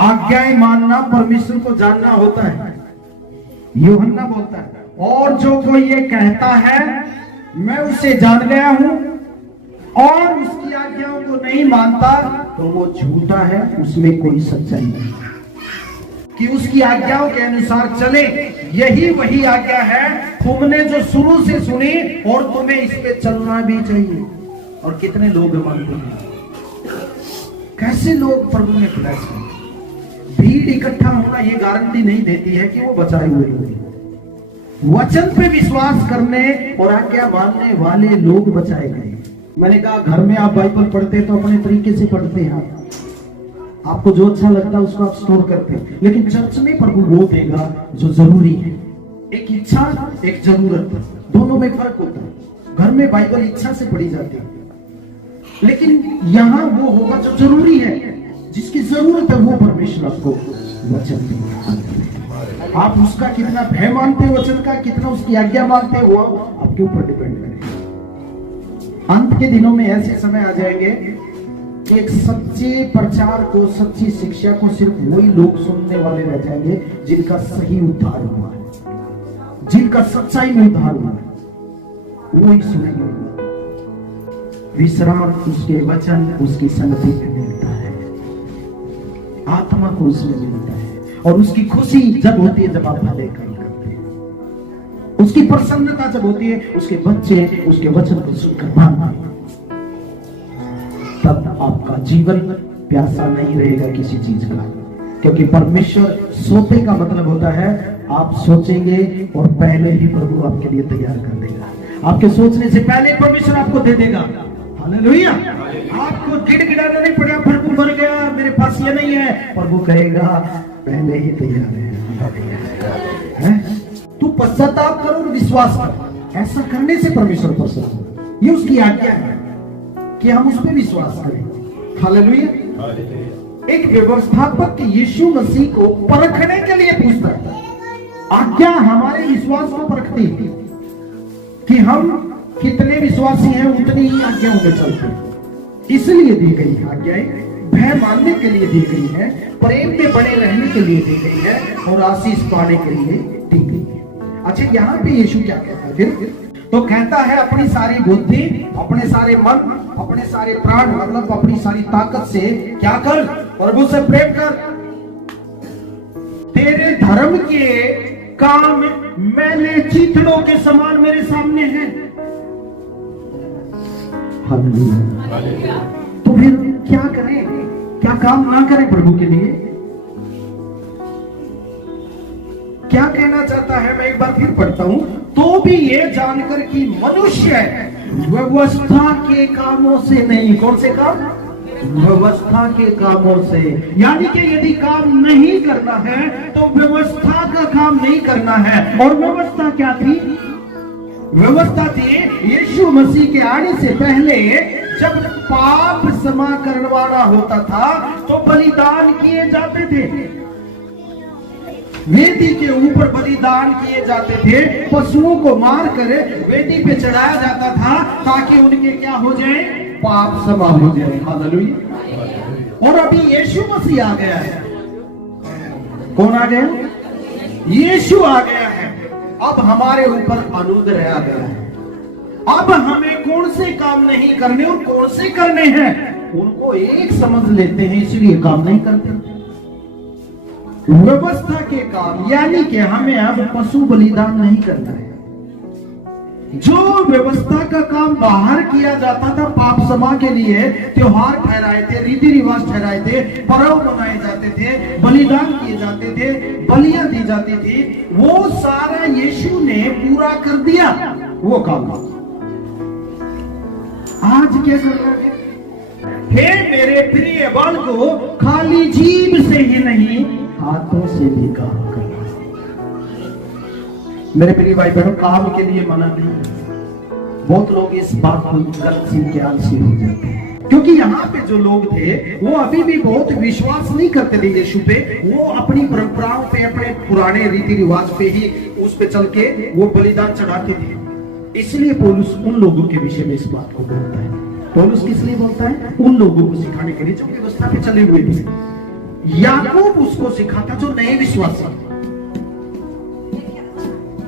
आज्ञाएं मानना परमेश्वर को जानना होता है। यूहन्ना बोलता है, और जो कोई ये कहता है मैं उसे जान गया हूं और उसकी आज्ञाओं को नहीं मानता तो वो झूठा है, उसमें कोई सच्चाई नहीं। कि उसकी आज्ञाओं के अनुसार चले, यही वही आज्ञा है तुमने जो शुरू से सुनी, और तुम्हें इस पे चलना भी चाहिए। और कितने लोग मानते हैं, कैसे लोग प्रभु में प्रयास करते। भीड़ इकट्ठा होना ये गारंटी नहीं देती है कि वो बचाए हुए होंगे। वचन पे विश्वास करने और आज्ञा मानने वाले लोग बचाए गए। मैंने कहा घर में आप बाइबल पढ़ते तो अपने तरीके से पढ़ते हैं, आपको जो अच्छा लगता है उसको आप स्टोर करते हैं, लेकिन चर्च में प्रभु वो देगा जो जरूरी है। एक इच्छा एक जरूरत, दोनों में फर्क होता है। घर में बाइबल इच्छा से पढ़ी जाती है, लेकिन यहाँ वो होगा जो जरूरी है, जिसकी जरूरत है वो परमेश्वर आपको वचन देगा। आप उसका कितना भय मानते हो, वचन का कितना उसकी आज्ञा मानते हो, वो आपके ऊपर डिपेंड करेगा। अंत के दिनों में ऐसे समय आ जाएंगे, एक सच्चे प्रचार को, सच्ची शिक्षा को सिर्फ वही लोग सुनने वाले रह जाएंगे जिनका सही उद्धार हुआ है, जिनका सच्चाई में उद्धार हुआ है, वही सुनेंगे। विश्राम उसके वचन, उसकी संगति में मिलता है, आत्मा को उसमें मिलता है, और उसकी खुशी जब होती है जब आप भले काम करते हैं, उसकी प्रसन्नता जब होती है उसके बच्चे उसके वचन को सुनकर मानते हैं, तब आपका जीवन प्यासा नहीं रहेगा किसी चीज का। क्योंकि परमेश्वर सोते का मतलब होता है आप सोचेंगे और पहले ही प्रभु आपके लिए तैयार कर देगा। आपके सोचने से पहले परमेश्वर आपको दे देगा। हालेलुया। आपको गिड़गिड़ाना नहीं पड़ेगा, प्रभु मर गया मेरे पास ये नहीं है, प्रभु कहेगा पहले ही तैयार है। तू पश्चाताप कर और विश्वास कर। ऐसा करने से परमेश्वर प्रसन्न होगा। ये उसकी आज्ञा है कि हम उस पर विश्वास करें। हालेलुया। एक व्यवस्थापक यीशु मसीह को परखने के लिए पूछता है। आज्ञा हमारे विश्वास को परखती है कि हम कितने विश्वासी हैं, उतनी ही आज्ञाओं में चलते हैं। इसलिए दी गई आज्ञाएं भय मानने के लिए दी गई है, प्रेम में बने रहने के लिए दी गई है, और आशीष पाने के लिए दी गई है। अच्छा, यहाँ पे यीशु क्या कहता है फिर? तो कहता है अपनी सारी बुद्धि, अपने सारे मन, अपने सारे प्राण, मतलब अपनी सारी ताकत से क्या कर? प्रभु से प्रेम कर। तेरे धर्म के काम मैंने चीथड़ों के समान मेरे सामने हैं। हालेलुया। तो फिर क्या करें, क्या काम ना करें प्रभु के लिए? क्या कहना चाहता है, मैं एक बार फिर पढ़ता हूं। तो भी ये जानकर कि मनुष्य व्यवस्था के कामों से नहीं, कौन से काम? व्यवस्था के कामों से। यानी कि यदि काम नहीं करना है तो व्यवस्था का काम नहीं करना है। और व्यवस्था क्या थी? व्यवस्था थी यीशु मसीह के आने से पहले जब पाप क्षमा करवाना होता था तो बलिदान किए जाते थे, वेदी के ऊपर बलिदान किए जाते थे, पशुओं को मार कर वेदी पे चढ़ाया जाता था ताकि उनके क्या हो जाए? पाप क्षमा हो जाए। हालेलुया। और अभी यीशु मसीह आ गया है। कौन आ गया? यीशु आ गया है। अब हमारे ऊपर अनुग्रह आ गया है। अब हमें कौन से काम नहीं करने और कौन से करने हैं उनको एक समझ लेते हैं, इसलिए काम नहीं करते। व्यवस्था के काम, यानी कि हमें अब पशु बलिदान नहीं करना है। जो व्यवस्था का काम बाहर किया जाता था पाप क्षमा के लिए, त्योहार ठहराए थे, रीति रिवाज ठहराए थे, पर्व मनाए जाते थे, बलिदान किए जाते थे, बलियां दी जाती थी, वो सारा यीशु ने पूरा कर दिया वो काम। आज क्या कर रहा है? हे मेरे प्रिय बाल को, खाली जीभ से ही नहीं हाथों से भी काम करना। मेरे प्रिय भाई बहनों, काम के लिए मना नहीं। बहुत लोग इस बात को गलत सीख के आलसी हो जाते हैं, क्योंकि यहाँ पे जो लोग थे वो अभी भी बहुत विश्वास नहीं करते थे यीशु पे। वो अपनी परंपराओं पे, अपने पुराने रीति रिवाज पे ही उस पे चल के वो बलिदान चढ़ाते थे। इसलिए पौलुस उन लोगों के विषय में इस बात को बोलता है। पौलुस किस लिए बोलता है? उन लोगों को सिखाने के लिए जो व्यवस्था पे चले हुए थे। याकूब उसको सिखाता जो नए विश्वासी,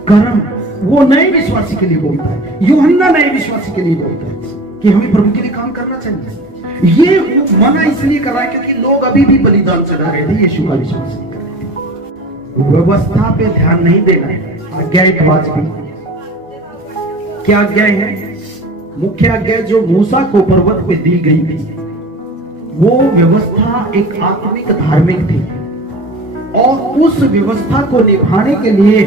कर्म वो नए विश्वासी के लिए बोलता है। यूहन्ना नए विश्वासी के लिए बोलता है कि हमें प्रभु के लिए काम करना चाहिए। ये मना इसलिए कर रहा है क्योंकि लोग अभी भी बलिदान चढ़ा रहे थे, यीशु का विश्वास नहीं कर रहे थे। व्यवस्था पे ध्यान नहीं देना है। आज्ञावाज भी क्या आज्ञा है? मुख्य आज्ञा जो मूसा को पर्वत पे दी गई थी, वो व्यवस्था एक आत्मिक धार्मिक थी, और उस व्यवस्था को निभाने के लिए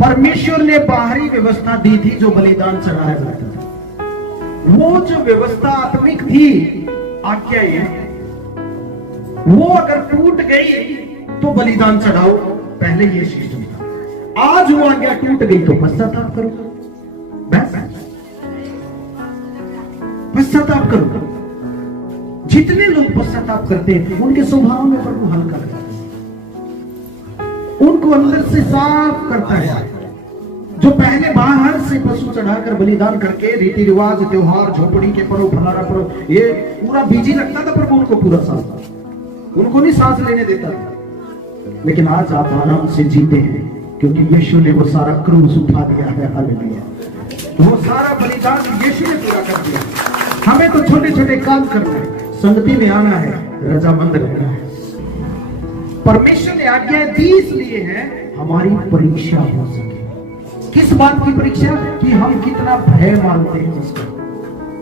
परमेश्वर ने बाहरी व्यवस्था दी थी जो बलिदान चढ़ाया जाता था। वो जो व्यवस्था आत्मिक थी, आज्ञा ये, वो अगर टूट गई तो बलिदान चढ़ाओ, पहले ये सिस्टम था। आज वो आज्ञा टूट गई तो पश्चाताप करो, बस पश्चाताप करो। जितने लोग पश्चाताप करते हैं उनके स्वभाव में प्रभु हल्का करता है, उनको अंदर से साफ करता है। जो पहले बाहर से पशु चढ़ाकर बलिदान करके रीति रिवाज, त्योहार, झोपड़ी के पर्व, फलाना पर्व, ये पूरा बिजी लगता था प्रभु उनको, पूरा साल उनको नहीं सांस लेने देता। लेकिन आज आप आराम से जीते हैं क्योंकि यीशु ने वो सारा क्रूस उठा दिया है। हालेलुया। वो सारा बलिदान यीशु ने पूरा कर दिया। हमें तो छोटे छोटे काम करना है, संगति में आना है, रजामंद रहना है। परमेश्वर ने आज्ञा दी इसलिए है हमारी परीक्षा हो सके। किस बात की परीक्षा? कि हम कितना भय मानते हैं उसका,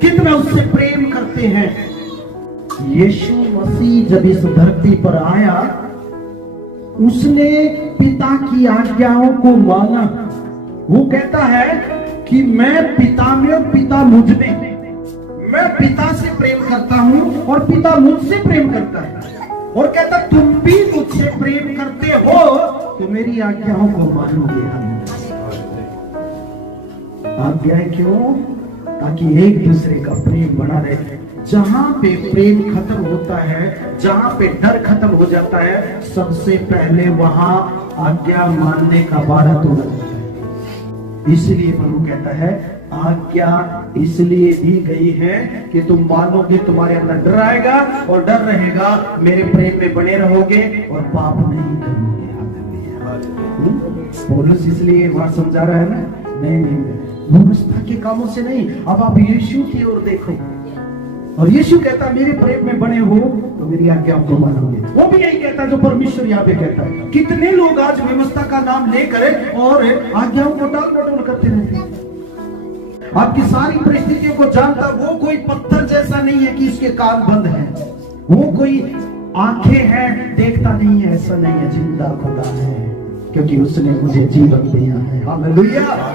कितना उससे प्रेम करते हैं। यीशु मसीह जब इस धरती पर आया, उसने पिता की आज्ञाओं को माना। वो कहता है कि मैं पिता में और पिता मुझ में, मैं पिता से प्रेम करता हूं और पिता मुझसे प्रेम करता है। और कहता तुम भी मुझसे प्रेम करते हो तो मेरी आज्ञाओं को मानोगे। हम आज्ञाएं क्यों? ताकि एक दूसरे का प्रेम बना रहे। जहां पे प्रेम खत्म होता है, जहां पे डर खत्म हो जाता है, सबसे पहले वहां आज्ञा मानने का बाधा तोड़ा जाता है। इसलिए प्रभु कहता है आज्ञा इसलिए दी गई है कि तुम मानोगे, तुम्हारे अंदर डर आएगा, और डर रहेगा, मेरे प्रेम में बने रहोगे और पाप नहीं करोगे। पौलुस इसलिए बात समझा रहा है ना, नहीं व्यवस्था के कामों से नहीं, अब आप यीशु की ओर देखो। और यीशु कहता मेरे प्रेम में बने हो तो मेरी आज्ञा को मानोगे। वो भी यही कहता है जो परमेश्वर यहाँ पे कहता है। कितने लोग आज व्यवस्था का नाम लेकर और आज्ञाओं को टाल मटोल करते रहते हैं। आपकी सारी परिस्थितियों को जानता, वो कोई पत्थर जैसा नहीं है कि इसके कान बंद है, वो कोई आंखें हैं देखता नहीं है, ऐसा नहीं है। जिंदा खुदा है क्योंकि उसने मुझे जीवन दिया है। हालेलुया।